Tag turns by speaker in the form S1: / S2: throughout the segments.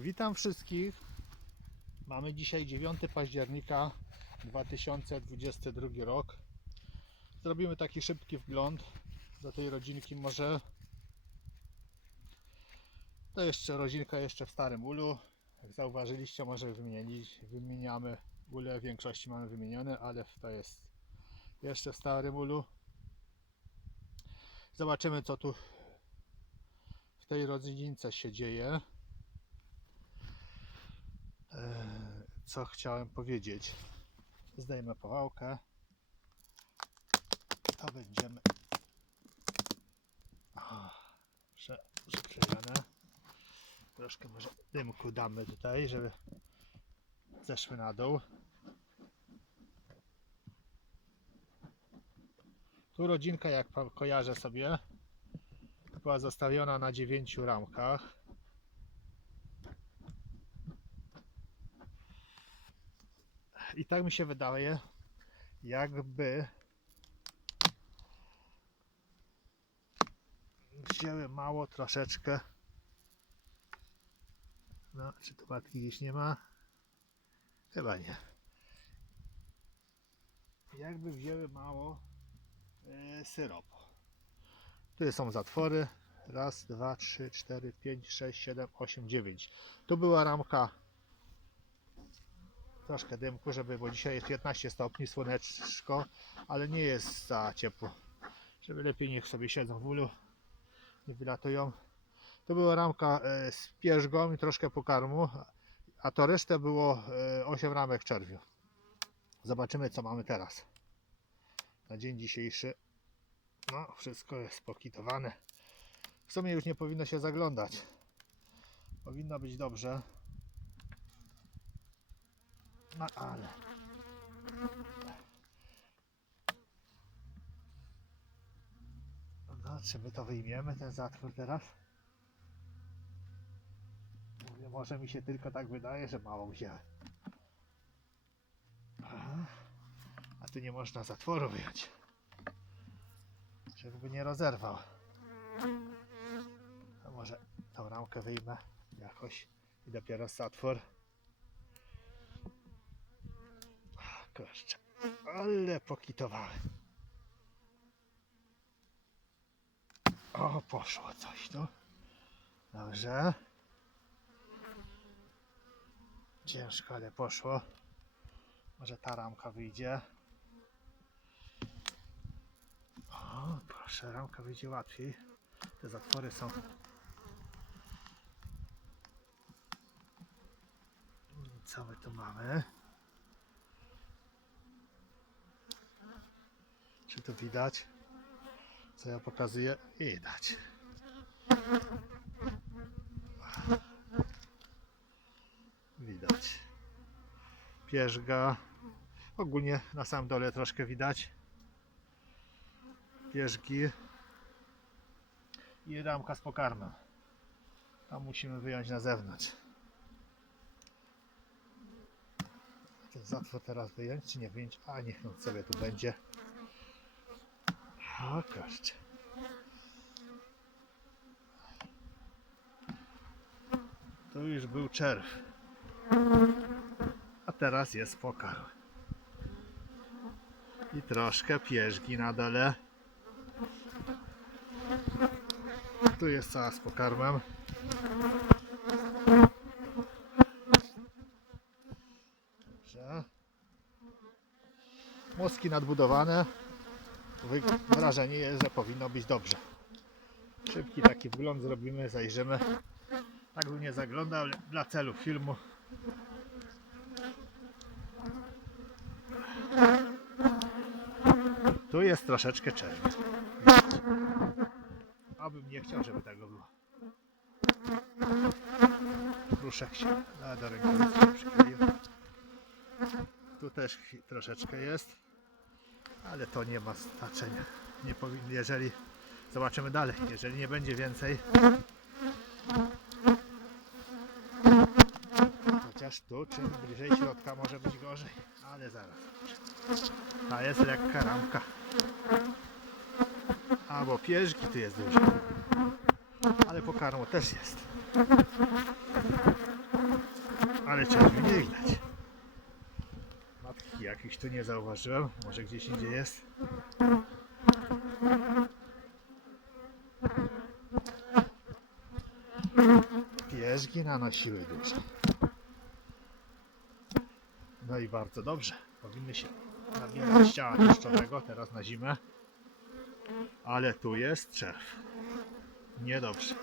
S1: Witam wszystkich. Mamy dzisiaj 9 października 2022 rok. Zrobimy taki szybki wgląd do tej rodzinki może. To jeszcze rodzinka jeszcze w starym ulu. Jak zauważyliście, może wymienić, wymieniamy ule, w większości mamy wymienione, ale to jest jeszcze w starym ulu. Zobaczymy co tu w tej rodzince się dzieje. E, co chciałem powiedzieć. Zdejmę powałkę. To będziemy. O, Prze, może przegrane. Troszkę może dymku damy tutaj, żeby zeszły na dół. Tu rodzinka, jak kojarzę sobie, była zostawiona na dziewięciu ramkach. I tak mi się wydaje, jakby wzięły mało troszeczkę. No, czy tu matki gdzieś nie ma? Chyba nie. Jakby wzięły mało e, syropu. Tu są zatwory. Raz, dwa, trzy, cztery, pięć, sześć, siedem, osiem, dziewięć. Tu była ramka troszkę dymku, żeby, bo dzisiaj jest 15 stopni, słoneczko, ale nie jest za ciepło. Żeby lepiej niech sobie siedzą w ulu, nie wylatują. To była ramka e, z pierzgą i troszkę pokarmu, a to resztę było e, 8 ramek czerwiu. Zobaczymy co mamy teraz. Na dzień dzisiejszy no, wszystko jest pokitowane. W sumie już nie powinno się zaglądać. Powinno być dobrze. No ale. No, czy my to wyjmiemy, ten zatwór teraz? Mówię, może mi się tylko tak wydaje, że mało wzięły. Aha. A tu nie można zatworu wyjąć. Żeby nie rozerwał. Może tą ramkę wyjmę jakoś i dopiero zatwór. Kurczę, ale pokitowały. O, poszło coś tu. Dobrze. Ciężko, ale poszło. Może ta ramka wyjdzie. O, proszę, ramka wyjdzie łatwiej. Te zatwory są. Co my tu mamy? Czy to widać? Co ja pokazuję? Widać. Widać. Pierzga. Ogólnie na samym dole troszkę widać. Pierzgi. I ramka z pokarmem. Tam musimy wyjąć na zewnątrz. Ten zatwór teraz wyjąć, czy nie wyjąć? A niech on sobie tu będzie. O kurczę. Tu już był czerw. A teraz jest pokarm. I troszkę pierzgi na dole. Tu jest cała z pokarmem. Dobrze. Mózgi nadbudowane. Wrażenie jest, że powinno być dobrze. Szybki taki wgląd zrobimy, zajrzymy. Tak bym nie zaglądał ale dla celu filmu. Tu jest troszeczkę czerwień. Abym nie chciał, żeby tego było. Pruszek się da do rękawicy przykleił. Tu też troszeczkę jest ale to nie ma znaczenia. Nie powinno, jeżeli zobaczymy dalej, jeżeli nie będzie więcej. Chociaż tu czym bliżej środka może być gorzej, ale zaraz. Ta jest lekka ramka. Albo pierzgi tu jest dużo. Ale pokarmu też jest. Ale czerwi nie widać. Jakichś tu nie zauważyłem. Może gdzieś indziej jest. Pierzgi nanosiły duże. No i bardzo dobrze. Powinny się nabierać ciała tłuszczowego teraz na zimę. Ale tu jest czerw. Niedobrze.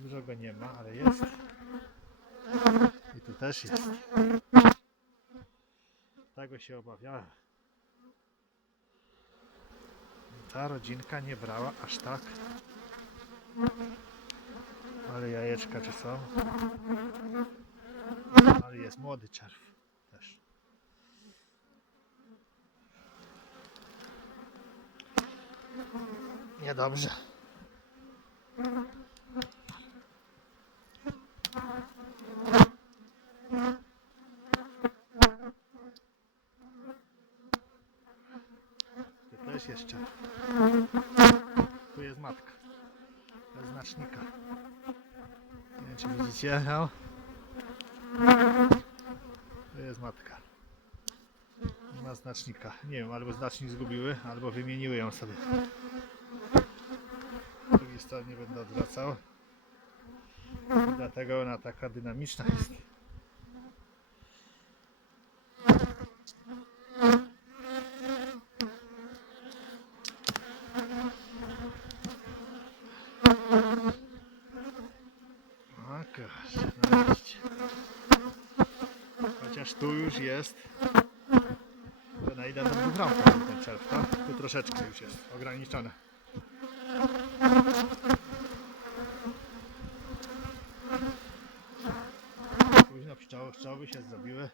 S1: Dużo go nie ma, ale jest. I tu też jest. Tego się obawiałem. Ta rodzinka nie brała aż tak. Ale jajeczka czy są? Ale jest młody czerw też. Niedobrze. Tu czerw. Tu jest matka. Bez znacznika. Nie wiem czy widzicie. No. To jest matka. Nie ma znacznika. Nie wiem, albo znacznik zgubiły, albo wymieniły ją sobie. Z drugiej strony nie będę odwracał. Dlatego ona taka dynamiczna jest. O kurczę, no widzicie. Chociaż tu już jest. Na ile to był bramka ten czerw, tak? Tu troszeczkę już jest ograniczone. Późno pszczoły, pszczoły się zrobiły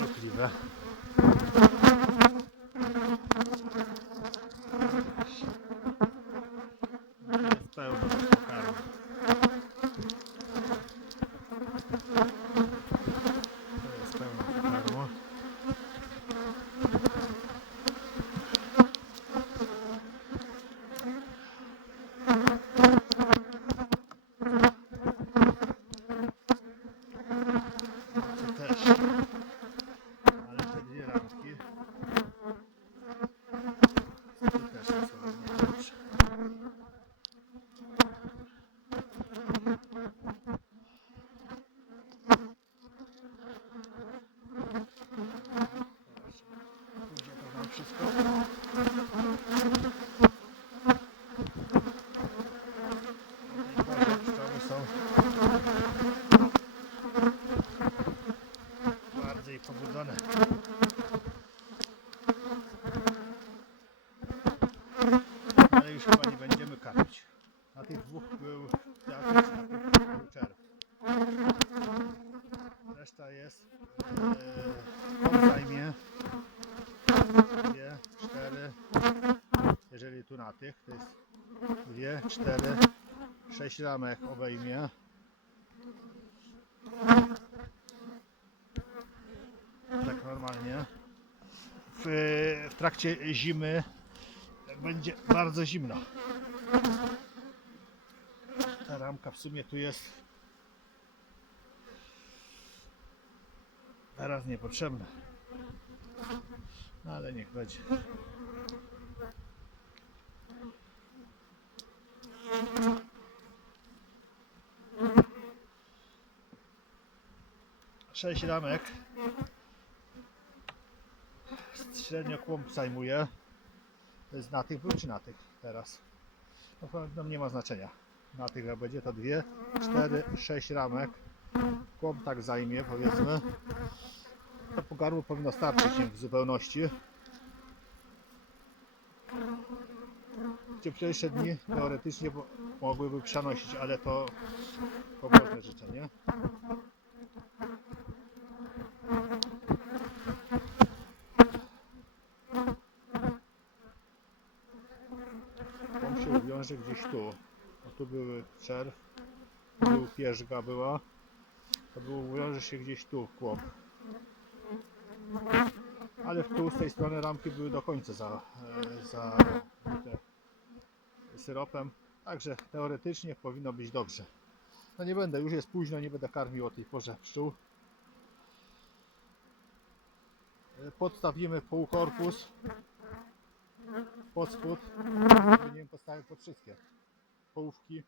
S1: ruchliwe. Jest pełno pokarmu. To jest pełno pokarmu. Tu też. Ale te dwie ramki. Tu też jest ładnie dobrze. Pójdzie to nam wszystko. Tutaj porze pszczoły są bardziej pobudzone. Ale już chyba nie będziemy karmić. Na tych dwóch był teatr, na tych był czerw. Reszta jest. Yy, on zajmie dwie, cztery. Jeżeli tu na tych, to jest dwie, cztery, sześć ramek obejmie. tak normalnie. W, w trakcie zimy będzie bardzo zimno. Ta ramka w sumie tu jest teraz niepotrzebna. No ale niech będzie. Sześć ramek średnio kłąb zajmuje. To jest na tych był czy na tych teraz? No, nie ma znaczenia. Na tych będzie to dwie, cztery, sześć ramek. Kłąb tak zajmie powiedzmy. To pogarmu powinno starczyć im w zupełności. Cieplejsze dni teoretycznie po- mogłyby przenosić, ale to pobożne życzenie. On się uwiąże gdzieś tu. O, tu były czerw, tu pierzga była. To był, uwiąże się gdzieś tu kłąb. Ale w tu z tej strony ramki były do końca za, e, za syropem. Także teoretycznie powinno być dobrze. No nie będę, już jest późno, nie będę karmił o tej porze pszczół. Podstawimy półkorpus pod spód. Powinienem postawić pod wszystkie połówki.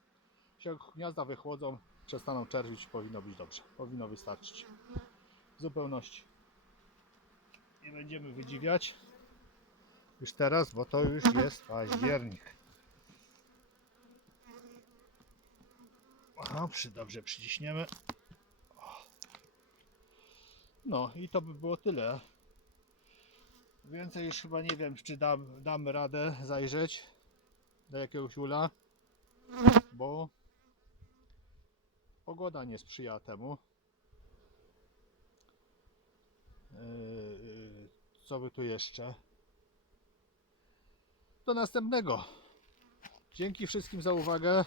S1: Jak gniazda wychłodzą, przestaną czerwić, powinno być dobrze. Powinno wystarczyć. W zupełności. Nie będziemy wydziwiać już teraz, bo to już jest październik. Aha, przy, dobrze przyciśniemy. No i to by było tyle. Więcej już chyba nie wiem, czy dam, damy radę zajrzeć do jakiegoś ula, bo pogoda nie sprzyja temu. Yy, Co by tu jeszcze? Do następnego. Dzięki wszystkim za uwagę.